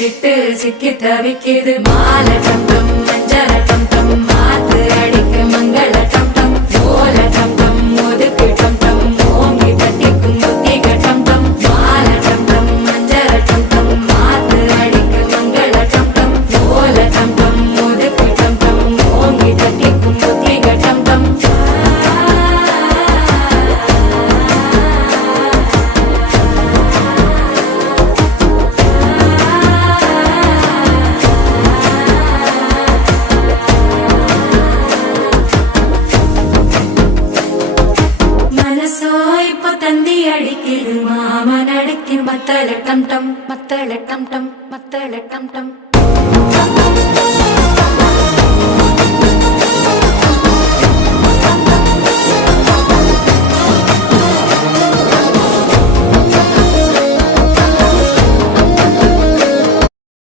விட்டு சிக்கி தவிக்குது மாலை டம் டம் மஞ்சள டம் டம் மாத்து அடிக்க மங்கள டம் டம் ஓல டம் டம் ஒதுக்கு டம் டம் ஓங்கி தட்டிக்கும் புத்திக டம் டம் மாலை டம் டம் மஞ்சள டம் டம் மாத்து அடிக்க மங்கள டம் டம் ஓல டம் டம் ஒதுக்கு டம் டம் ஓங்கி தட்டிக்கும் புத்திக டம் டம் தந்தி அடிக்குது மாமன் அடிக்கு மத்தள டம் டம் மத்தள டம் டம் மத்தள டம் டம்